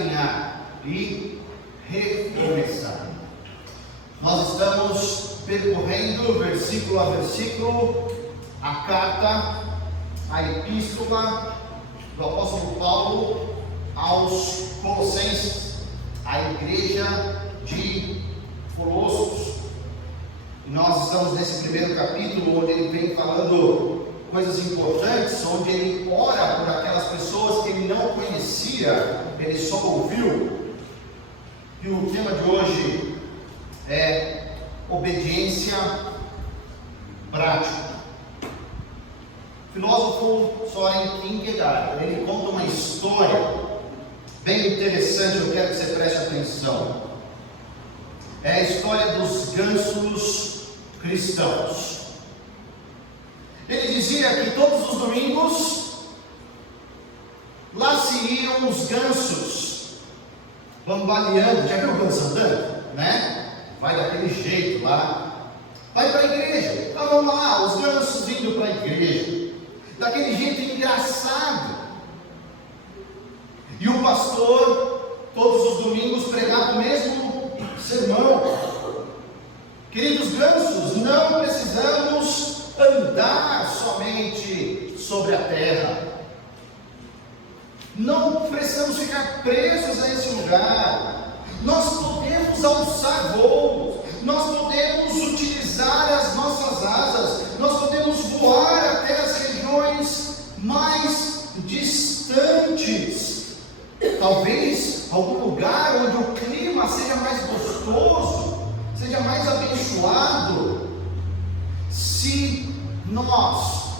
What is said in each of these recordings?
realinhar e recomeçar. Nós estamos percorrendo versículo a versículo a carta, a epístola do apóstolo Paulo aos Colossenses, a igreja de Colossos. E nós estamos nesse primeiro capítulo, onde ele vem falando coisas importantes, onde ele ora por aquelas pessoas que ele não conhecia, ele só ouviu. E o tema de hoje é obediência prática. O filósofo Søren Kierkegaard, ele conta uma história bem interessante, eu quero que você preste atenção. É a história dos gansos cristãos. Ele dizia que todos os domingos lá se iam os gansos bambaleando. Já viu o ganso andando? Né? Vai daquele jeito lá, vai para a igreja. Estavam lá os gansos indo para a igreja, daquele jeito engraçado. E o pastor, todos os domingos, pregava o mesmo sermão. Queridos gansos, não precisamos andar somente sobre a terra. Não precisamos ficar presos a esse lugar. Nós podemos alçar voos. Nós podemos utilizar as nossas asas. Nós podemos voar até as regiões mais distantes. Talvez algum lugar onde o clima seja mais gostoso, seja mais abençoado. Se nós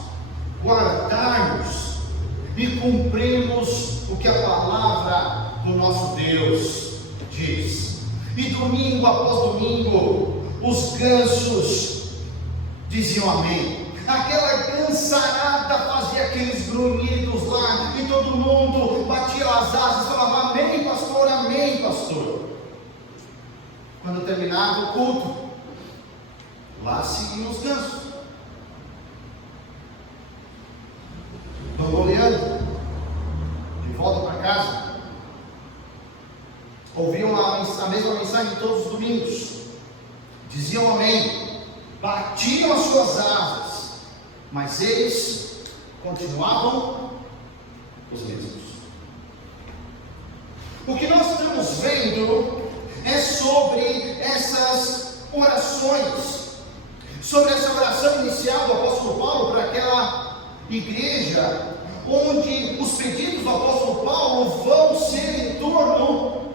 guardarmos e cumprirmos o que a palavra do nosso Deus diz. E domingo após domingo, os gansos diziam amém. Aquela gansarada fazia aqueles grunhidos lá, e todo mundo batia as asas e falava amém pastor, amém pastor. Quando terminava o culto, lá seguiam os gansos, bamboleando, de volta para casa. Ouviam a mesma mensagem todos os domingos, diziam amém, batiam as suas asas, mas eles continuavam os mesmos. O que nós estamos vendo é sobre essas orações, sobre essa oração inicial do apóstolo Paulo para aquela igreja, onde os pedidos do apóstolo Paulo vão ser em torno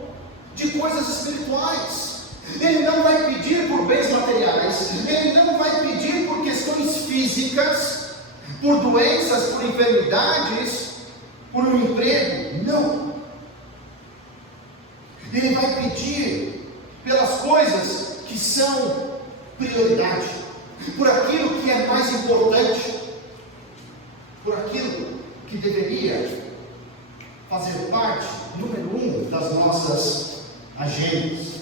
de coisas espirituais. Ele não vai pedir por bens materiais, ele não vai pedir por questões físicas, por doenças, por enfermidades, por um emprego, não. Ele vai pedir pelas coisas que são prioridade, por aquilo que é mais importante, por aquilo que deveria fazer parte, número 1, das nossas agendas.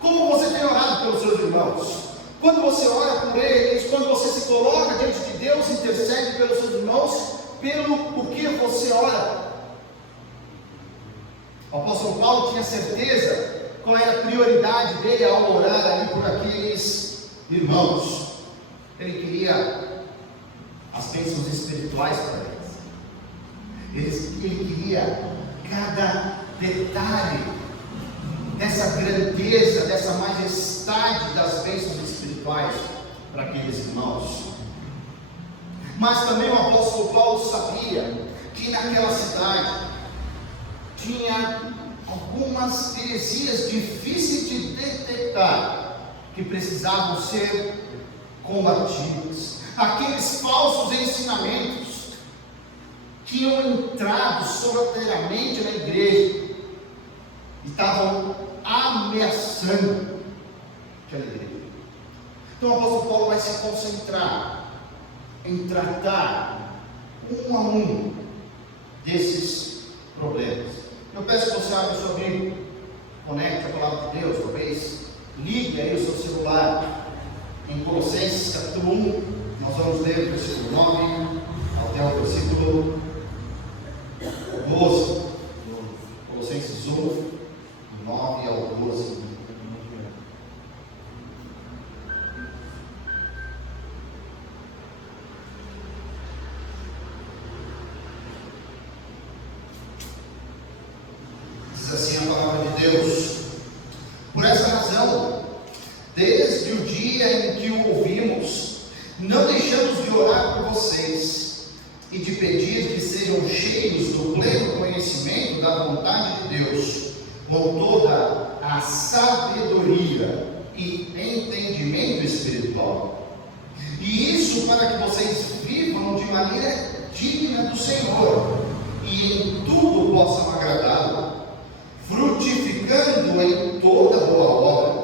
Como você tem orado pelos seus irmãos? Quando você ora por eles, quando você se coloca diante de Deus, intercede pelos seus irmãos, pelo o que você ora? O apóstolo Paulo tinha certeza qual era a prioridade dele ao orar ali por aqueles irmãos. Ele queria as bênçãos espirituais para eles. Ele queria cada detalhe dessa grandeza, dessa majestade das bênçãos espirituais para aqueles irmãos. Mas também o apóstolo Paulo sabia que naquela cidade tinha algumas heresias difíceis de detectar, que precisavam ser combatidas. Aqueles falsos ensinamentos que tinham entrado sorrateiramente na igreja e estavam ameaçando aquela igreja. Então o apóstolo Paulo vai se concentrar em tratar um a um desses problemas. Eu peço que você abra o seu Bíblia, conecte a palavra de Deus, talvez ligue aí o seu celular em Colossenses capítulo 1, nós vamos ler o versículo 9 até o versículo 12. Deus. Por essa razão, desde o dia em que o ouvimos, não deixamos de orar por vocês e de pedir que sejam cheios do pleno conhecimento da vontade de Deus, com toda a sabedoria e entendimento espiritual. E isso para que vocês vivam de maneira digna do Senhor e em tudo possam agradá-lo, frutificando em toda boa obra,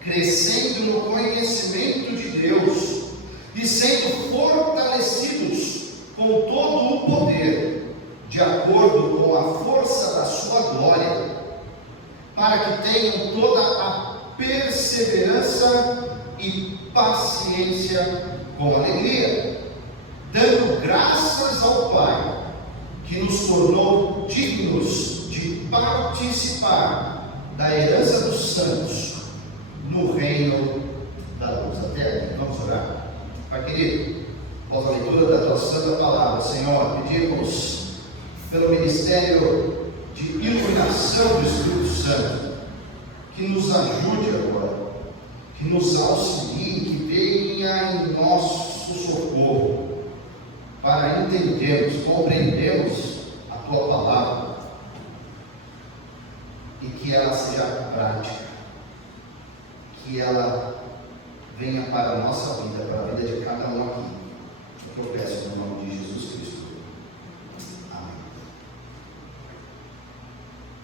crescendo no conhecimento de Deus e sendo fortalecidos com todo o poder, de acordo com a força da sua glória, para que tenham toda a perseverança e paciência com alegria, dando graças ao Pai, que nos tornou dignos de participar da herança dos santos no reino da luz. Até aqui, vamos orar. Pai querido, após a leitura da tua santa palavra, Senhor, pedimos pelo ministério de iluminação do Espírito Santo, que nos ajude agora, que nos auxilie, que venha em nosso socorro, para entendermos, compreendermos a tua palavra e que ela seja prática, que ela venha para a nossa vida, para a vida de cada um aqui. É o que eu peço no nome de Jesus Cristo. Amém.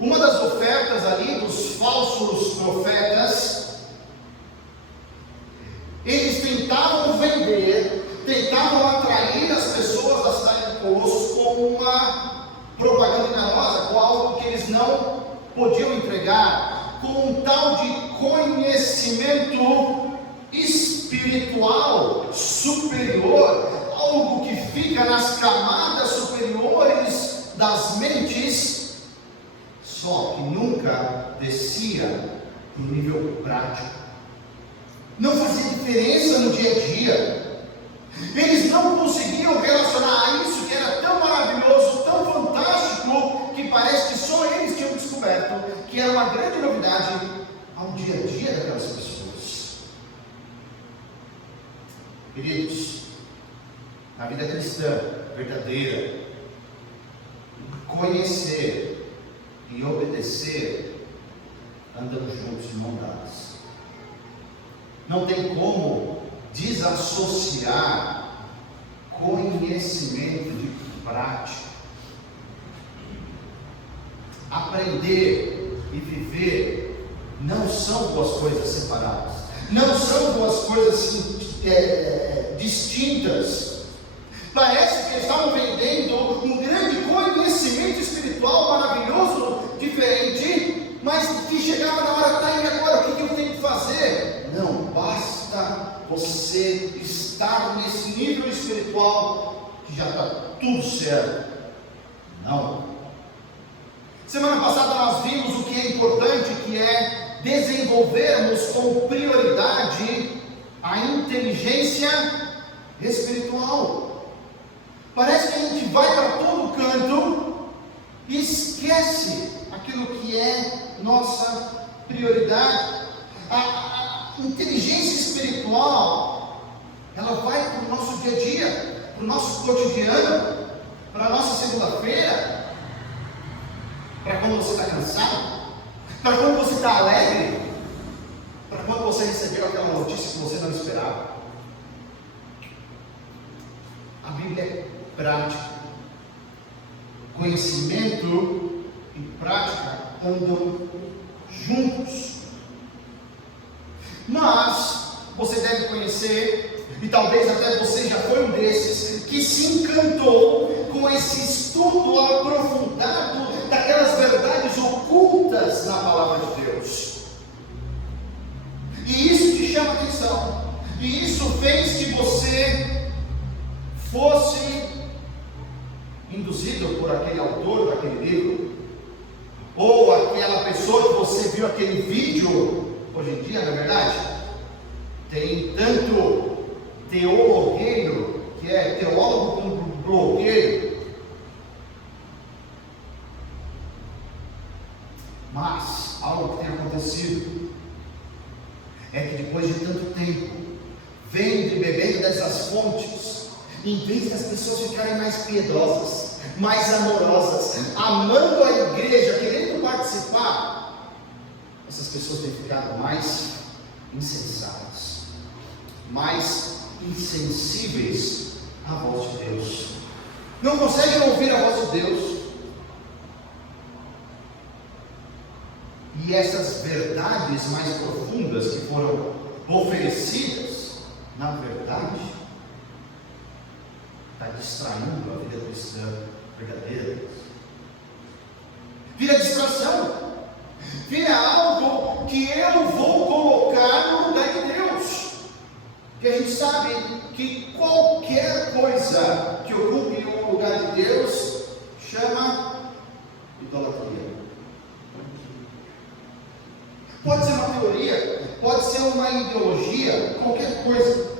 Uma das ofertas ali dos falsos profetas, eles tentavam vender, tentavam atrair as pessoas da cidade de Colossos com uma propaganda enganosa, com algo que eles não podiam entregar, com um tal de conhecimento espiritual superior, algo que fica nas camadas superiores das mentes, só que nunca descia para o nível prático. Não fazia diferença no dia a dia. Eles não conseguiam relacionar a isso que era tão maravilhoso, tão fantástico, que parece que só eles tinham descoberto, que era uma grande novidade ao dia a dia daquelas pessoas. Queridos, na vida cristã verdadeira, conhecer e obedecer andam juntos de mão dadas. Não tem como desassociar conhecimento de prática. Aprender e viver não são duas coisas separadas, não são duas coisas distintas. Parece que eles estavam vendendo um grande conhecimento espiritual maravilhoso, diferente, mas que chegava na hora, tá, e agora o que eu tenho que fazer? Não basta você estar nesse nível espiritual que já está tudo certo. Não. Semana passada nós vimos o que é importante, que é desenvolvermos com prioridade a inteligência espiritual. Parece que a gente vai para todo canto e esquece aquilo que é nossa prioridade. A inteligência espiritual, ela vai para o nosso dia a dia, para o nosso cotidiano, para a nossa segunda-feira, para quando você está cansado, para quando você está alegre, para quando você recebeu aquela notícia que você não esperava. A Bíblia é prática. Conhecimento e prática andam juntos. Mas você deve conhecer, e talvez até você já foi um desses, que se encantou com esse estudo aprofundado daquelas verdades ocultas na palavra de Deus. E isso te chama a atenção. E isso fez que você fosse induzido por aquele autor daquele livro, ou aquela pessoa que você viu aquele vídeo. Hoje em dia, na verdade, tem tanto teologueiro, que é teólogo, como blogueiro. Mas algo que tem acontecido é que depois de tanto tempo, vendo e bebendo dessas fontes, em vez das pessoas ficarem mais piedosas, mais amorosas, amando a igreja, querendo participar, essas pessoas têm ficado mais insensatas, mais insensíveis à voz de Deus, não conseguem ouvir a voz de Deus. E essas verdades mais profundas que foram oferecidas, na verdade, está distraindo a vida cristã verdadeira. Vira distração, vira algo que eu vou colocar no lugar de Deus. Porque a gente sabe que qualquer coisa que ocupe o lugar de Deus chama idolatria. Pode ser uma teoria, pode ser uma ideologia, qualquer coisa.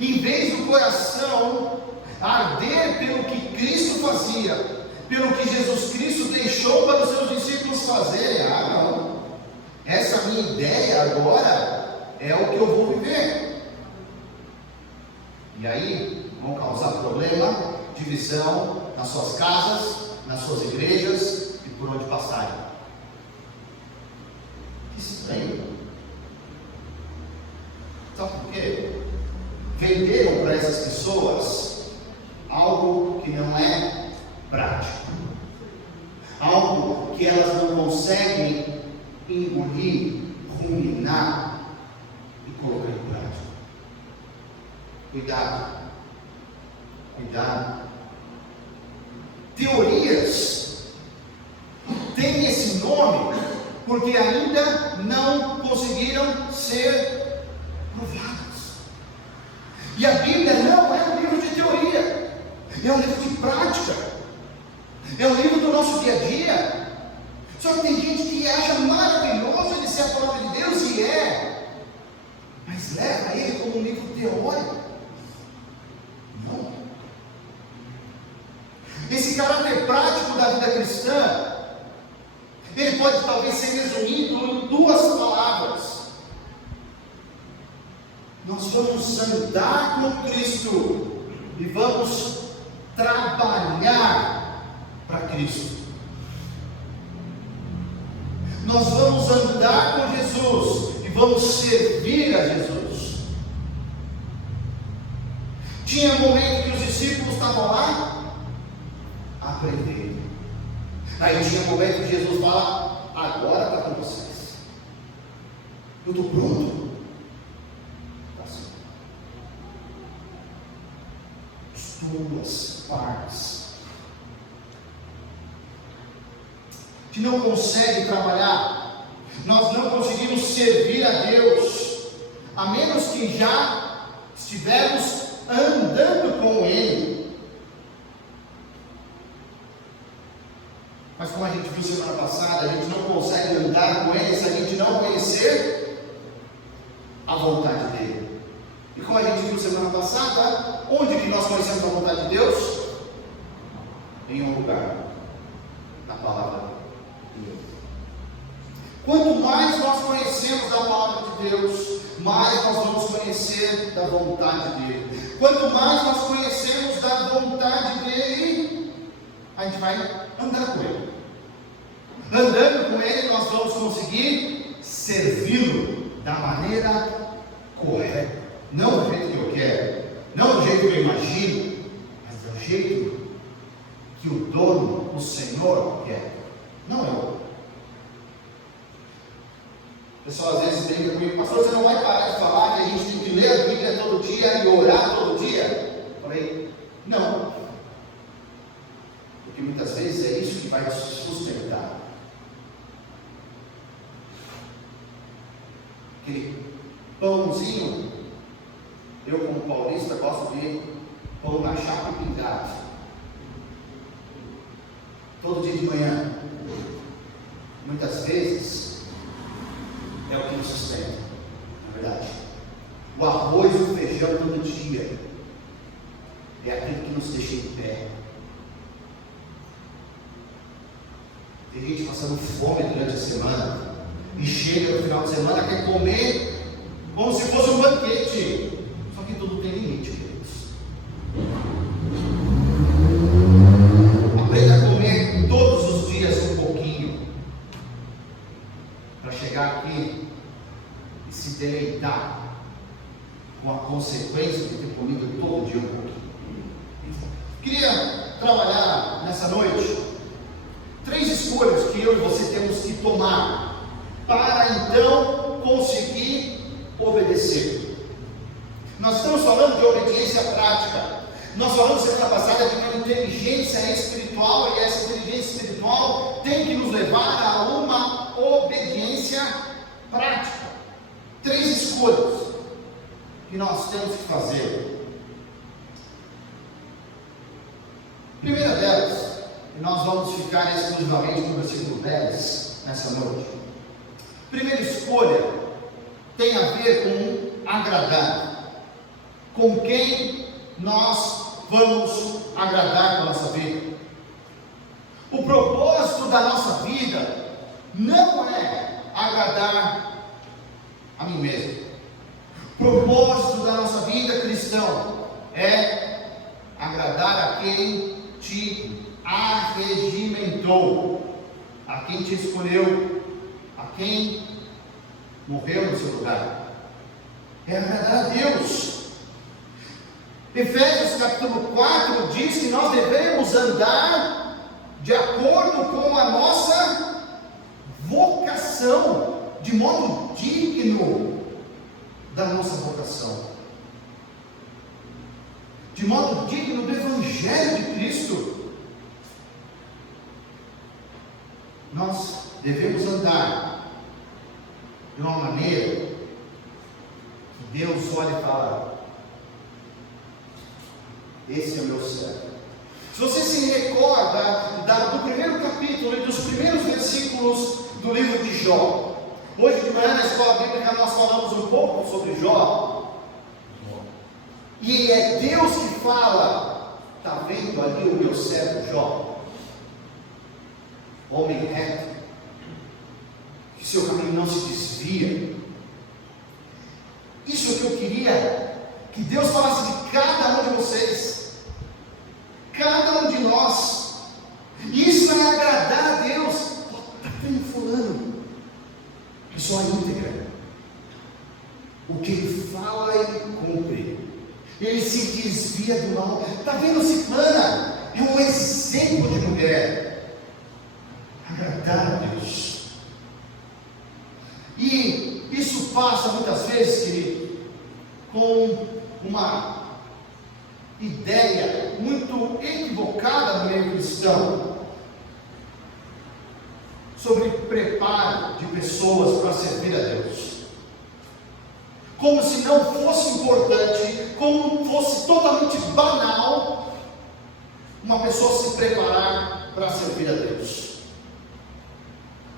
Em vez do coração arder pelo que Cristo fazia, pelo que Jesus Cristo deixou para os seus discípulos fazerem, não, essa minha ideia agora é o que eu vou viver. E aí vão causar problema, divisão nas suas casas, nas suas igrejas e por onde passarem. Estranho. Sabe por quê? Venderam para essas pessoas algo que não é prático, algo que elas não conseguem engolir, ruminar e colocar em prática. Cuidado, cuidado. Teorias têm esse nome porque ainda não conseguiram ser provadas. E a Bíblia não é um livro de teoria, é um livro de prática, é um livro do nosso dia a dia. Só que tem gente que acha maravilhoso ele ser a palavra de Deus, e mas leva ele como um livro teórico. Não. Esse caráter prático da vida cristã, ele pode talvez ser resumido em duas palavras: nós vamos andar com Cristo e vamos trabalhar para Cristo. Nós vamos andar com Jesus e vamos servir a Jesus. Tinha momento que os discípulos estavam lá aprendendo. Aí tinha um momento que Jesus fala: agora está com vocês. Eu estou pronto. As duas partes. Que não consegue trabalhar, nós não conseguimos servir a Deus, a menos que já estivermos andando com Ele. Mas como a gente viu semana passada, a gente não consegue andar com Ele se a gente não conhecer a vontade dEle. E como a gente viu semana passada, onde que nós conhecemos a vontade de Deus? Em um lugar, na palavra de Deus. Quanto mais nós conhecemos a palavra de Deus, mais nós vamos conhecer da vontade dEle. Quanto mais nós conhecemos da vontade dEle, a gente vai andar com Ele. Andando com Ele, nós vamos conseguir servi-lo da maneira correta. Não do jeito que eu quero, não do jeito que eu imagino, mas do jeito que o dono, o Senhor, quer. Não eu. O pessoal às vezes brinca comigo: pastor, você não vai parar de falar que a gente tem que ler a Bíblia todo dia e orar todo dia? Eu falei: não. Porque muitas vezes é isso que vai te sustentar. Aquele pãozinho, eu como paulista gosto de pão na chapa e pingado. Todo dia de manhã. Muitas vezes é o que nos sustenta, na verdade. O arroz e o feijão todo dia é aquilo que nos deixa em pé. Tem gente passando fome durante a semana e chega no final de semana, quer comer como se fosse um banquete. Só que tudo tem limite, queridos. Aprenda a comer todos os dias um pouquinho, para chegar aqui e se deleitar com a consequência de ter comido todo dia um pouquinho. Queria trabalhar nessa noite 3 escolhas que eu e você temos que tomar para então conseguir obedecer. Nós estamos falando de obediência prática. Nós falamos semana passada de uma inteligência espiritual, e essa inteligência espiritual tem que nos levar a uma obediência prática. 3 escolhas que nós temos que fazer. Primeira delas, e nós vamos ficar exclusivamente no versículo 10 nessa noite. Primeira escolha tem a ver com agradar. Com quem nós vamos agradar com a nossa vida. O propósito da nossa vida não é agradar a mim mesmo. O propósito da nossa vida cristã é agradar a quem te arregimentou, a quem te escolheu, a quem morreu no seu lugar. É agradar a Deus. Efésios capítulo 4 diz que nós devemos andar de acordo com a nossa vocação, de modo digno da nossa vocação, de modo digno do Evangelho de Cristo. Nós devemos andar de uma maneira que Deus olha e fala: esse é o meu servo. Se você se recorda do primeiro capítulo e dos primeiros versículos do livro de Jó, hoje de manhã na escola bíblica nós falamos um pouco sobre Jó. E é Deus que fala: está vendo ali o meu servo Jó, homem reto, que seu caminho não se desvia. Isso é o que eu queria que Deus falasse de cada um de vocês, cada um de nós. Isso é agradar a Deus. Está vendo fulano? Pessoa íntegra. O que ele fala, ele cumpre. Ele se desvia do mal. Está vendo ciclana? É um exemplo de mulher. Agradar a Deus. E isso passa muitas vezes, querido, com uma ideia muito equivocada no meio cristão sobre preparo de pessoas para servir a Deus. Como se não fosse importante, como fosse totalmente banal uma pessoa se preparar para servir a Deus.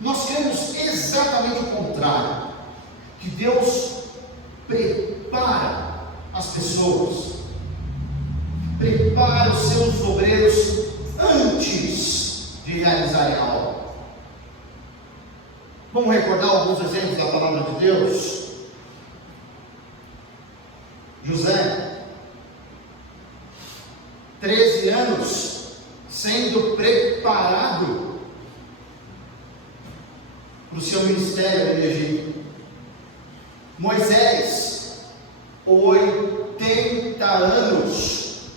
Nós queremos exatamente o contrário, que Deus prepara as pessoas, prepara os seus obreiros antes de realizarem a obra. Vamos recordar alguns exemplos da palavra de Deus. José, 13 anos sendo preparado para o seu ministério no Egito. Moisés, 80 anos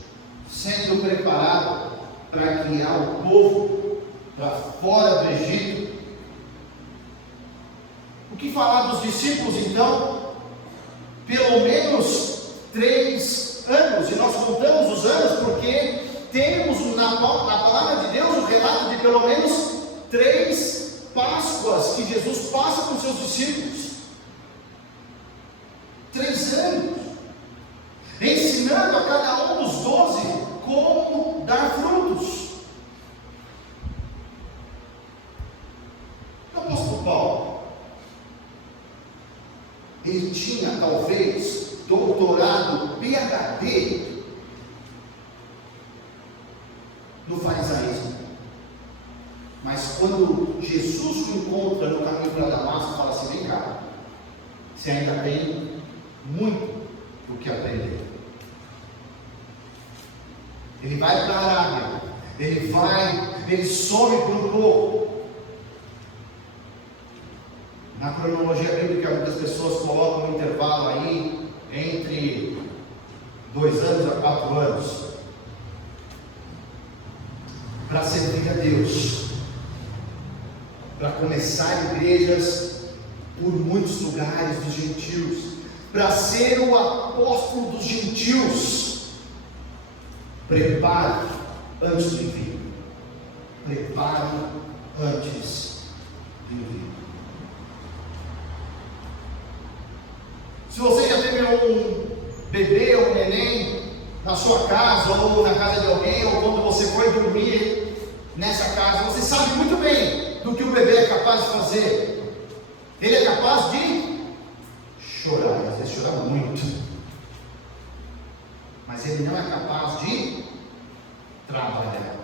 sendo preparado para guiar o povo para fora do Egito. O que falar dos discípulos então? Pelo menos 3 anos, e nós contamos os anos porque temos na palavra de Deus um relato de pelo menos 3 Páscoas que Jesus passa com seus discípulos. 3 anos, ensinando a cada um dos 12 como dar frutos. O apóstolo Paulo, ele tinha talvez doutorado, PhD no farisaísmo, mas Mas quando Jesus o encontra no caminho para Damasco, fala assim: vem cá, você ainda tem muito o que aprender. Ele vai para a Arábia, ele some por um pouco. Na cronologia bíblica, muitas pessoas colocam um intervalo aí entre 2 anos a 4 anos para servir a Deus, para começar igrejas por muitos lugares dos gentios, para ser o apóstolo dos gentios. Prepare antes do envio. Prepare antes do envio. Se você já teve um bebê ou um neném na sua casa, ou na casa de alguém, ou quando você foi dormir nessa casa, você sabe muito bem do que o bebê é capaz de fazer. Ele é capaz de chorar, às vezes chorar muito, mas ele não é capaz de trabalhar.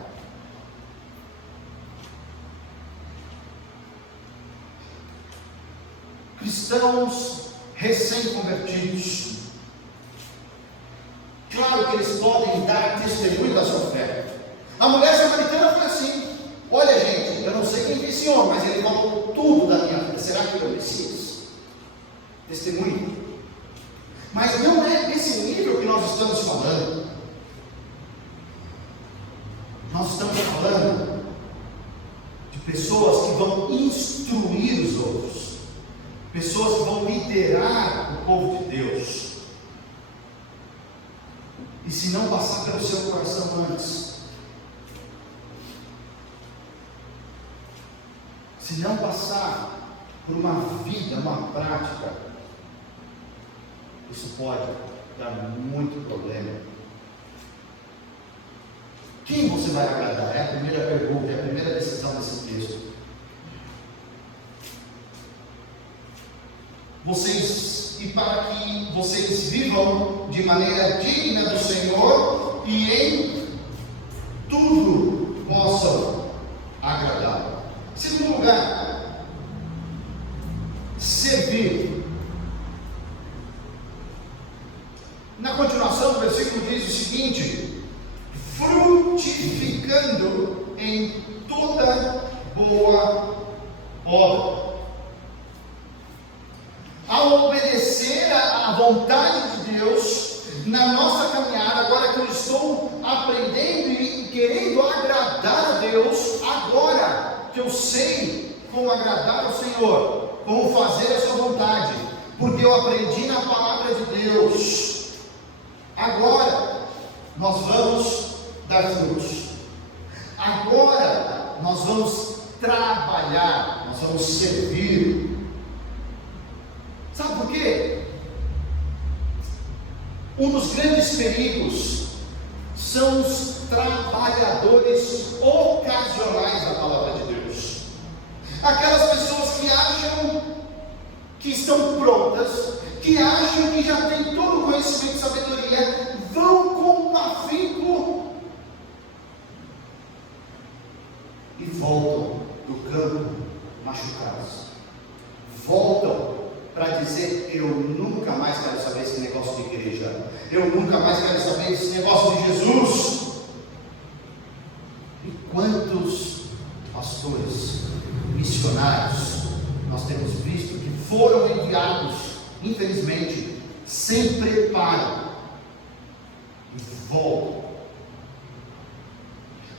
Cristãos recém-convertidos, claro que eles podem dar testemunho da sua fé. A mulher samaritana foi assim: olha, gente, eu não sei quem é esse homem, mas ele falou tudo da minha vida. Será que ele é o Messias? Testemunho. Mas não é desse nível que nós estamos falando. Nós estamos falando de pessoas que vão instruir os outros, pessoas que vão liderar o povo de Deus. E se não passar pelo seu coração antes, se não passar por uma vida, uma prática, isso pode dar muito problema. Quem você vai agradar? É a primeira pergunta, é a primeira decisão desse texto. E para que vocês vivam de maneira digna do Senhor e em tudo possam agradá-lo. Segundo lugar, servir. Na continuação do versículo diz o seguinte: frutificando em toda boa obra. Ao obedecer à vontade de Deus na nossa caminhada, agora que eu estou aprendendo e querendo agradar a Deus, agora que eu sei como agradar ao Senhor, como fazer a sua vontade, porque eu aprendi na palavra de Deus, agora nós vamos dar frutos. Agora nós vamos trabalhar, nós vamos servir. Sabe por quê? Um dos grandes perigos são os trabalhadores ocasionais da palavra de Deus. Aquelas pessoas que acham que estão prontas, que acham que já têm todo o conhecimento e sabedoria, vão com afinco e voltam do campo machucados. Voltam para dizer: eu nunca mais quero saber esse negócio de igreja, eu nunca mais quero saber esse negócio de Jesus. E quantos pastores, missionários, nós temos visto que foram enviados, infelizmente, sem preparo, e voltam,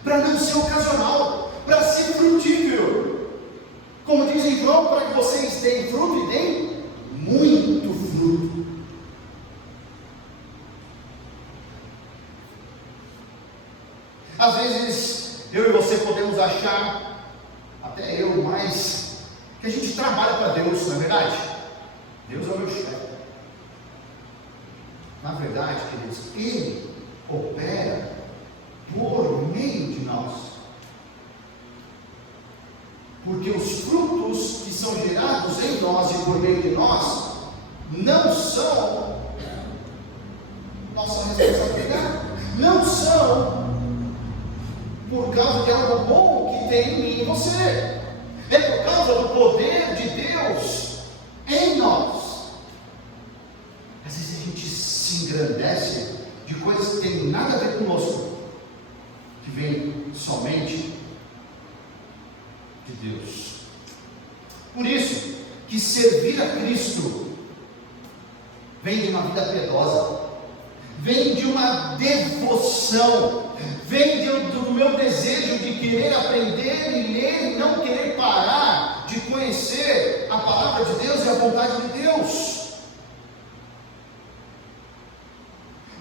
para não ser ocasional, para ser frutífero, como diz em João, para que vocês deem fruto e deem muito fruto. Às vezes eu e você podemos achar, até eu, mais, que a gente trabalha para Deus, não é verdade? Deus é o meu chefe. Na verdade, queridos, Ele opera por meio de nós, porque os frutos que são gerados em nós e por meio de nós não são nossa responsabilidade, não são por causa de algo bom que que tem em mim e em você. É por causa do poder de Deus em nós. Às vezes a gente se engrandece de coisas que tem nada a ver conosco, que vem somente de Deus. Por isso que servir a Cristo vem de uma vida piedosa, vem de uma devoção, vem do meu desejo de querer aprender e ler e não querer parar de conhecer a palavra de Deus e a vontade de Deus.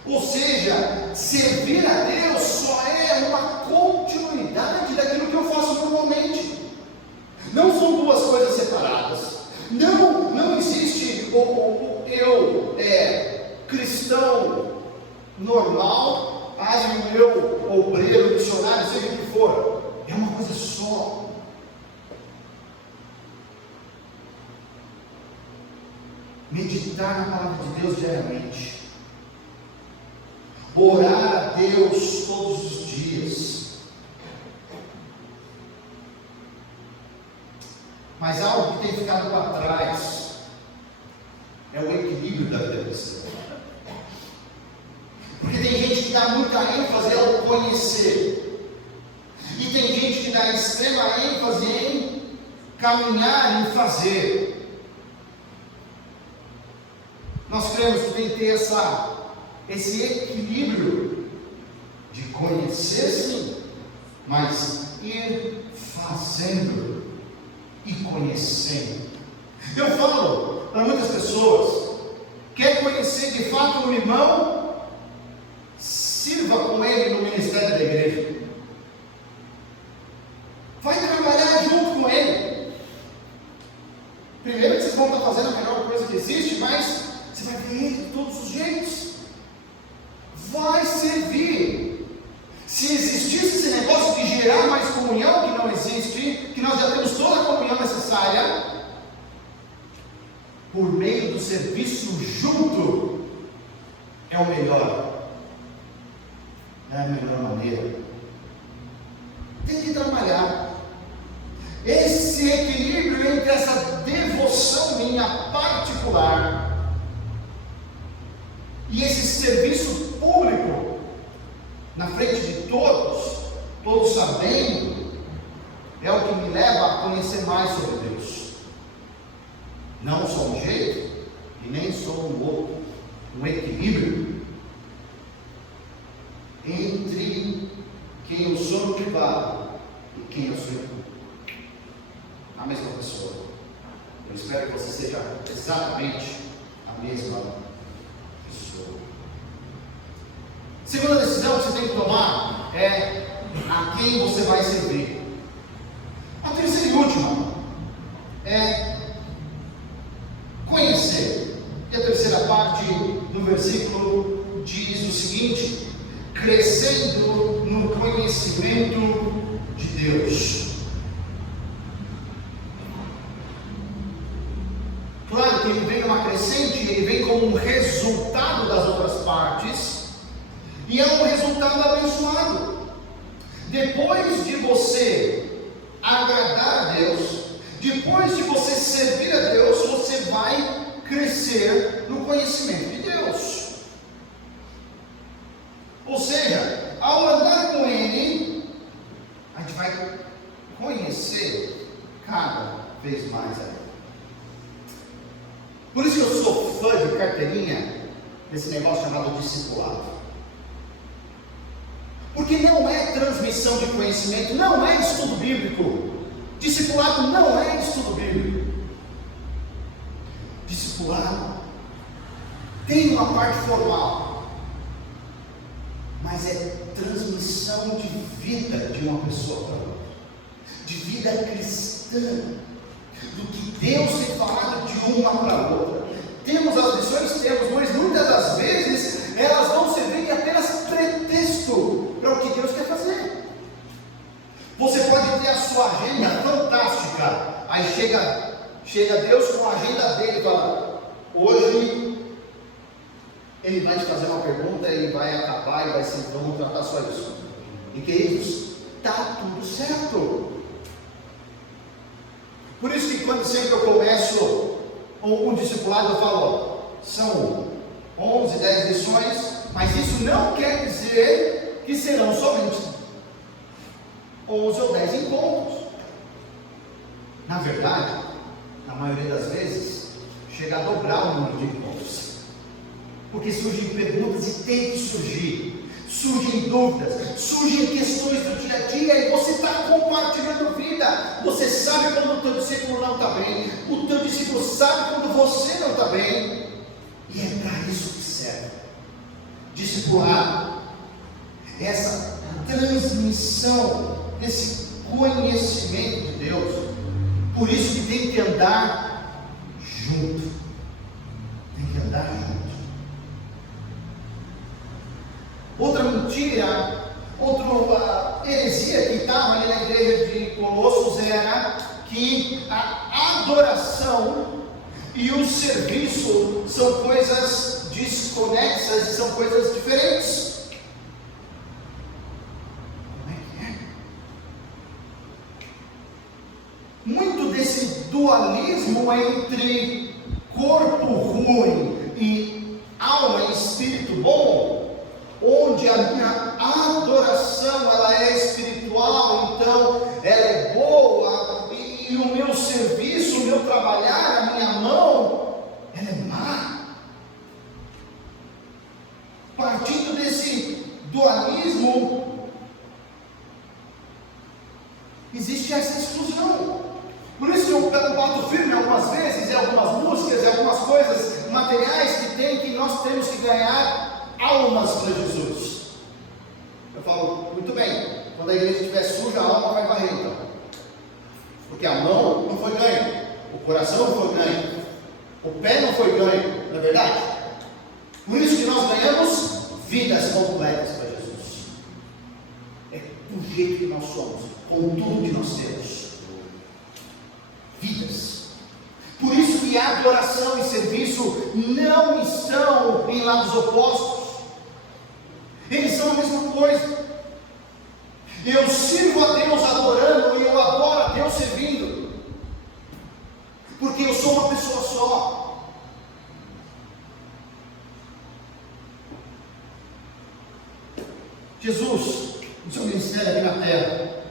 Ou seja, servir a Deus só é uma continuidade daquilo que eu faço normalmente. Não são duas coisas separadas. Não existe eu cristão normal, o meu obreiro, missionário, seja o que for. É uma coisa só. Meditar na palavra de Deus diariamente. Orar a Deus todos os dias. Mas algo que tem ficado para trás é o equilíbrio da vida cristã. Porque tem gente que dá muita ênfase ao conhecer, e tem gente que dá extrema ênfase em caminhar, em fazer. Nós cremos que tem que ter esse equilíbrio de conhecer, sim, mas ir fazendo e conhecendo. Eu falo para muitas pessoas: quer conhecer de fato o irmão? Sirva com ele no ministério da igreja. Vai trabalhar junto com ele. Primeiro que vocês vão estar fazendo a melhor coisa que existe, mas você vai ver ele de todos os jeitos. Vai servir. Se existisse esse negócio de gerar mais comunhão, que não existe, que nós já temos toda a comunhão necessária, por meio do serviço junto, é o melhor. É a melhor maneira. Tem que trabalhar. Esse equilíbrio entre essa devoção minha particular e esse serviço público na frente de todos sabendo, é o que me leva a conhecer mais sobre Deus. Não só um jeito e nem só um outro. Um equilíbrio entre quem eu sou no privado e quem eu sou no público. A mesma pessoa. Eu espero que você seja exatamente a mesma pessoa. Segunda decisão que você tem que tomar é a quem você vai servir. A terceira e última é conhecer. E a terceira parte do versículo diz o seguinte: crescendo no conhecimento de Deus. Claro que ele vem numa crescente, ele vem como um resultado das outras partes, e é um resultado abençoado. Depois de você agradar a Deus, depois de você servir a Deus, você vai crescer no conhecimento de Deus. Ou seja, ao andar com Ele, a gente vai conhecer cada vez mais a Ele. Por isso que eu sou fã de carteirinha desse negócio chamado discipulado. Porque não é transmissão de conhecimento, não é estudo bíblico. Discipulado não é estudo bíblico. Discipulado tem uma parte formal, mas é transmissão de vida de uma pessoa para outra, de vida cristã, do que Deus tem falado de uma para outra. Temos as lições, mas muitas das vezes elas vão servir de apenas pretexto para o que Deus quer fazer. Você pode ter a sua agenda fantástica, aí chega Deus com a agenda dele e fala: hoje Ele vai te fazer uma pergunta, Ele vai acabar e vamos tratar só isso. E queridos, está tudo certo. Por isso que quando sempre eu começo um discipulado, eu falo, ó, são 11, 10 lições, mas isso não quer dizer que serão somente 11 ou 10 encontros. Na verdade, na maioria das vezes, chega a dobrar o número de encontros, porque surgem perguntas e tem que surgir, surgem dúvidas, surgem questões do dia a dia, e você está compartilhando vida. Você sabe quando o teu discípulo não está bem, o teu discípulo sabe quando você não está bem, e é para isso que serve discipulado, essa transmissão desse conhecimento de Deus. Por isso que tem que andar junto, tem que andar junto. Outra mentira, outra heresia que estava ali na igreja de Colossos era que a adoração e o serviço são coisas desconexas e são coisas diferentes. Como é que é? Muito desse dualismo entre corpo ruim e alma e espírito bom, onde a minha adoração ela é espiritual, então ela é boa, e o meu serviço, o meu trabalhar, a minha mão, ela é má. Partindo desse dualismo, existe essa exclusão. Por isso que eu bato firme algumas vezes, em algumas músicas, em algumas coisas materiais que tem, que nós temos que ganhar almas para Jesus. Eu falo, muito bem, quando a igreja estiver suja, a alma vai varrer então. Porque a mão não foi ganho, o coração não foi ganho, o pé não foi ganho, não é verdade? Por isso que nós ganhamos vidas completas para Jesus. É do jeito que nós somos, com tudo que nós temos. Vidas. Por isso que a adoração e serviço não estão em lados opostos. Eles são a mesma coisa. Eu sirvo a Deus adorando e eu adoro a Deus servindo, porque eu sou uma pessoa só. Jesus, no seu ministério aqui na terra,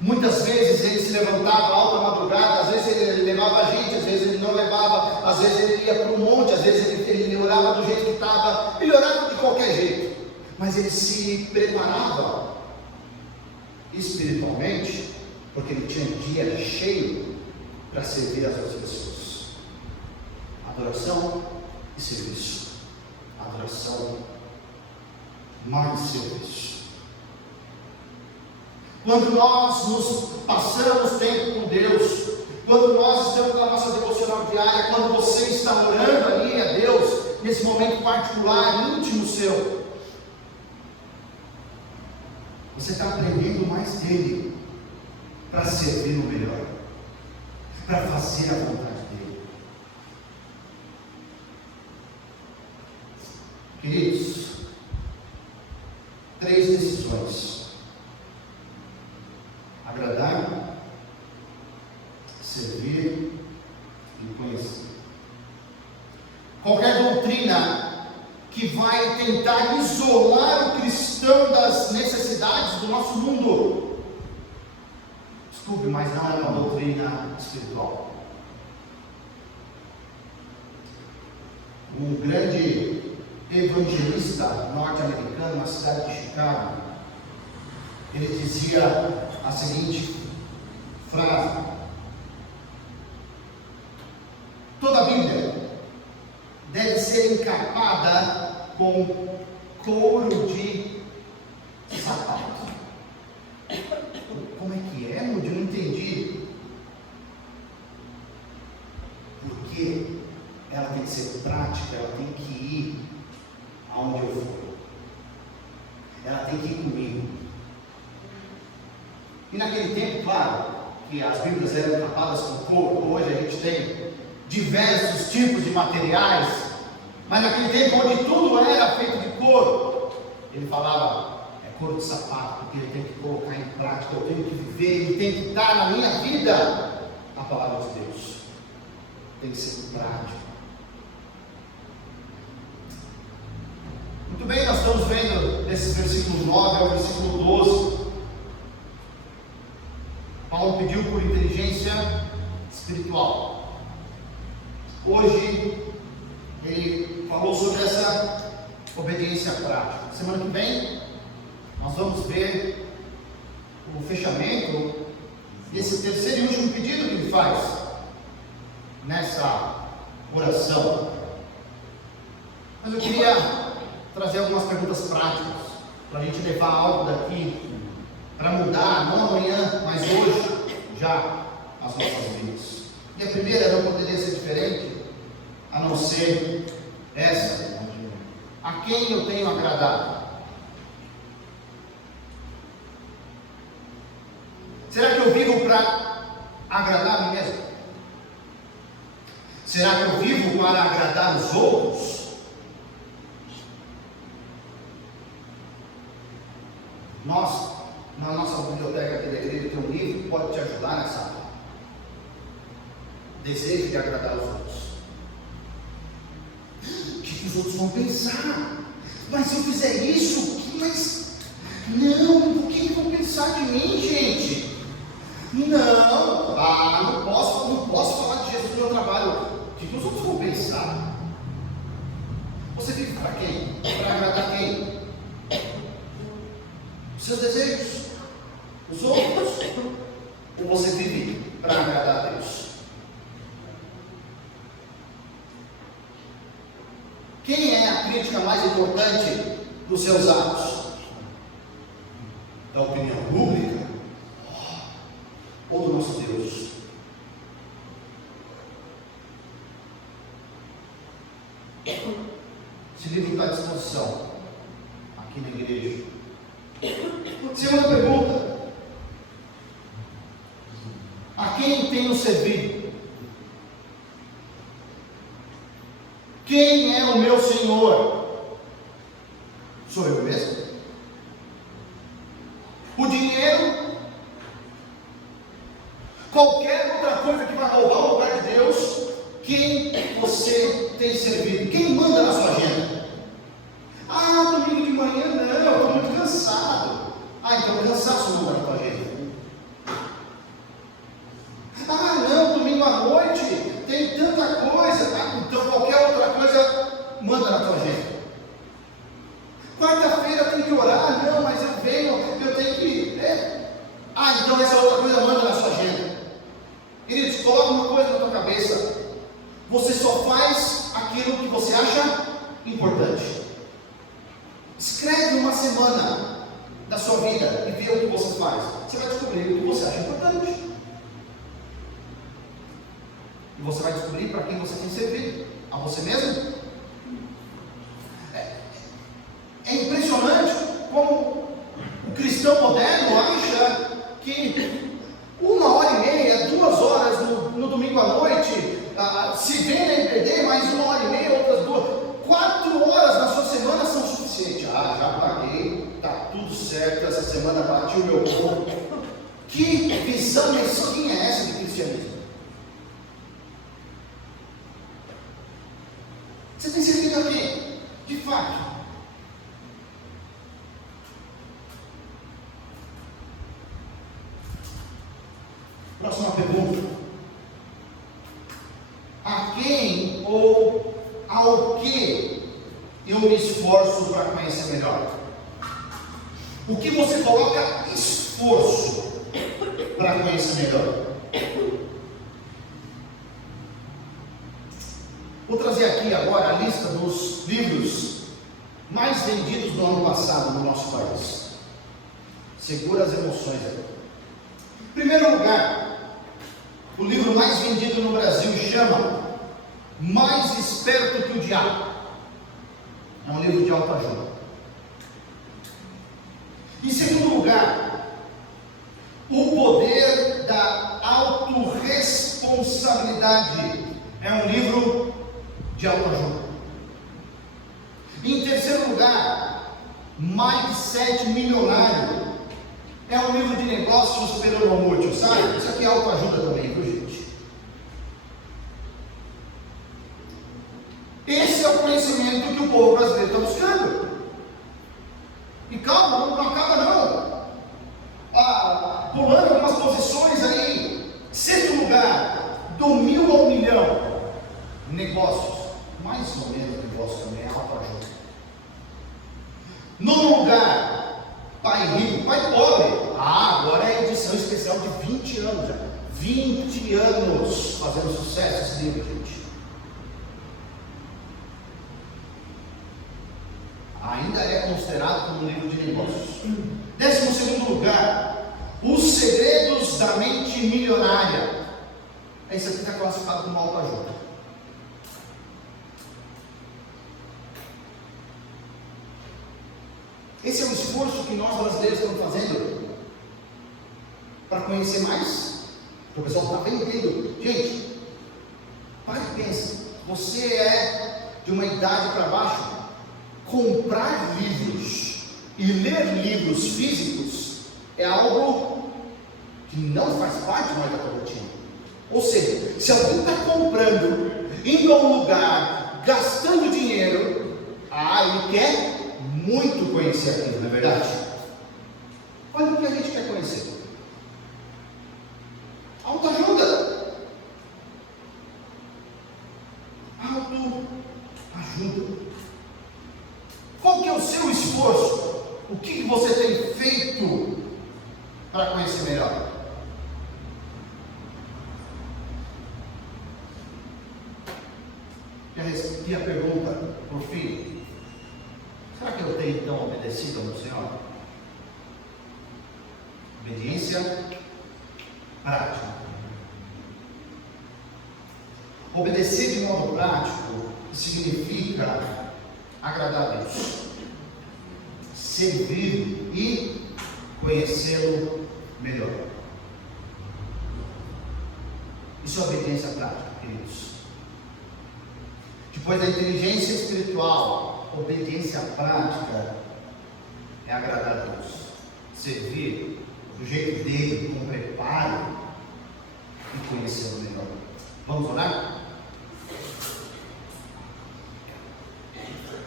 muitas vezes ele se levantava alta madrugada, às vezes ele levava a gente, às vezes ele não levava, às vezes ele ia para o monte, às vezes ele orava do jeito que estava, ele orava de qualquer jeito, mas ele se preparava espiritualmente, porque ele tinha um dia cheio para servir as outras pessoas. Adoração e serviço. Adoração mais serviço. Quando nós nos passamos tempo com Deus, quando nós estamos na nossa devocional diária, quando você está orando ali a Deus, nesse momento particular, íntimo seu, você está aprendendo mais dele, para servir no melhor, para fazer a vontade dele. Queridos, 3 decisões: agradar, servir e conhecer. Qualquer doutrina que vai tentar isolar o cristão das necessidades do nosso mundo, desculpe, mas não é uma doutrina espiritual. Um grande evangelista norte-americano na cidade de Chicago, ele dizia a seguinte frase: toda a Bíblia deve ser encapada com couro de sapato. Como é que é, Moody? Eu não entendi. Porque ela tem que ser prática, ela tem que ir aonde eu for. Ela tem que ir comigo. E naquele tempo, claro, que as Bíblias eram encapadas com couro. Hoje a gente tem diversos tipos de materiais, mas naquele tempo onde tudo era feito de couro, ele falava: é cor de sapato, porque ele tem que colocar em prática, eu tenho que viver, ele tem que estar na minha vida a palavra de Deus. Tem que ser prático. Muito bem, nós estamos vendo desses versículos 9 ao versículo 12. Paulo pediu por inteligência espiritual. Hoje ele falou sobre essa obediência prática. Semana que vem nós vamos ver o fechamento desse terceiro e último pedido que ele faz nessa oração. Mas eu queria trazer algumas perguntas práticas para a gente levar algo daqui para mudar, não amanhã, mas hoje, já as nossas vidas. E a primeira não poderia ser diferente, a não ser essa: a quem eu tenho agradado? Será que eu vivo para agradar a mim mesmo? Será que eu vivo para agradar os outros? Nós, na nossa biblioteca aqui da igreja, tem um livro que pode te ajudar nessa área. Desejo de agradar os outros. O que os outros vão pensar? Mas se eu fizer isso, não, o que vão pensar de mim, gente? Não posso falar de Jesus no meu trabalho. O que os outros vão pensar? Você vive para quem? Para agradar quem? Os seus desejos? Os outros? Ou você vive para agradar a Deus? Quem é a crítica mais importante dos seus atos? Da opinião pública? Ou do nosso Deus? Esse livro está à disposição aqui na igreja. Segunda pergunta: a quem tenho servido? Quem é o meu Senhor? Sou eu mesmo? O dinheiro? Qualquer outra coisa que vai roubar o lugar de Deus? Quem você tem servido? Quem manda na sua agenda? Domingo de manhã não, eu estou muito cansado. Então cansaço manda na tua agenda. Não, domingo à noite tem tanta coisa. Então qualquer outra coisa manda na tua agenda. Quarta-feira tem que orar. Não, mas eu tenho que. Então essa outra coisa manda na sua agenda. Queridos, coloca uma coisa na tua cabeça: você só faz aquilo que você acha importante. Escreve uma semana da sua vida e vê o que você faz. Você vai descobrir o que você acha importante. E você vai descobrir para quem você tem servido. A você mesmo? É impressionante como o cristão moderno acha que 1h30, 2 horas no domingo à noite, se vê na EBD, mais 1h30, outras 2, 4 horas na sua semana são suficientes. Já paguei, está tudo certo, essa semana bati o meu corpo. Que visão mesquinha é essa de cristianismo? Você tem servido a quem? De fato. Próxima pergunta: a quem ou ao que eu me esforço para conhecer melhor? O que você coloca esforço para conhecer melhor? Vou trazer aqui agora a lista dos livros mais vendidos no ano passado no nosso país. Segura as emoções aí. Em primeiro lugar, o livro mais vendido no Brasil chama Mais Esperto que o Diabo. É um livro de autoajuda. Em segundo lugar, O Poder da Autorresponsabilidade. É um livro de autoajuda. Em terceiro lugar, mindset milionário. É um livro de negócios pelo Mamute, sabe? Isso aqui é autoajuda também, viu, gente? Esse é o conhecimento que o povo brasileiro está buscando. E calma, não acaba não. Pulando algumas posições aí. Sexto lugar, do 1000 ao 1.000.000. Negócios. Mais ou menos negócio também, é autoajuda. Nono lugar, pai rico, pai pobre. Agora é a edição especial de 20 anos já. 20 anos fazendo sucesso esse livro, gente. Ainda é considerado como um livro de negócios. 12º lugar, Os Segredos da Mente Milionária. Esse aqui está classificado como autoajuda. Esse é o esforço que nós brasileiros estamos fazendo para conhecer mais. O pessoal está vendendo. Gente, pare e pense. Você é de uma idade para baixo. Comprar livros e ler livros físicos é algo que não faz parte mais da tua rotina. Ou seja, se alguém está comprando, indo a um lugar, gastando dinheiro, ele quer muito conhecer aquilo, não é verdade? Olha o que a gente quer conhecer. Autoajuda. Autoajuda. Qual que é o seu esforço? O que você tem feito para conhecer melhor? E a pergunta, por fim, será que eu tenho então obedecido ao meu Senhor? Obediência prática. Obedecer de modo prático significa agradar a Deus, servir e conhecê-lo melhor. Isso é obediência prática, queridos. Depois da inteligência espiritual, obediência prática é agradar a Deus, servir do jeito dele, com preparo e conhecê-lo melhor. Vamos orar?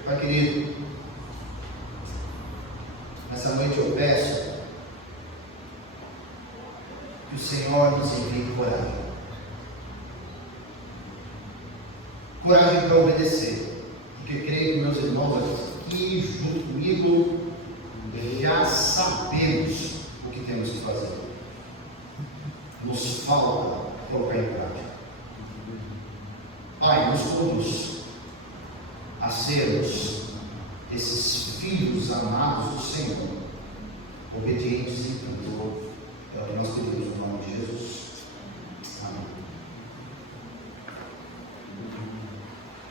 Pai querido, nessa noite eu peço que o Senhor nos envie coragem. Coragem para obedecer, porque creio que meus irmãos aqui junto comigo já sabemos o que temos que fazer. Nos falta colocar em prática. Pai, nos conduz a sermos esses filhos amados do Senhor, obedientes em tudo. É o que nós pedimos no nome de Jesus. Amém.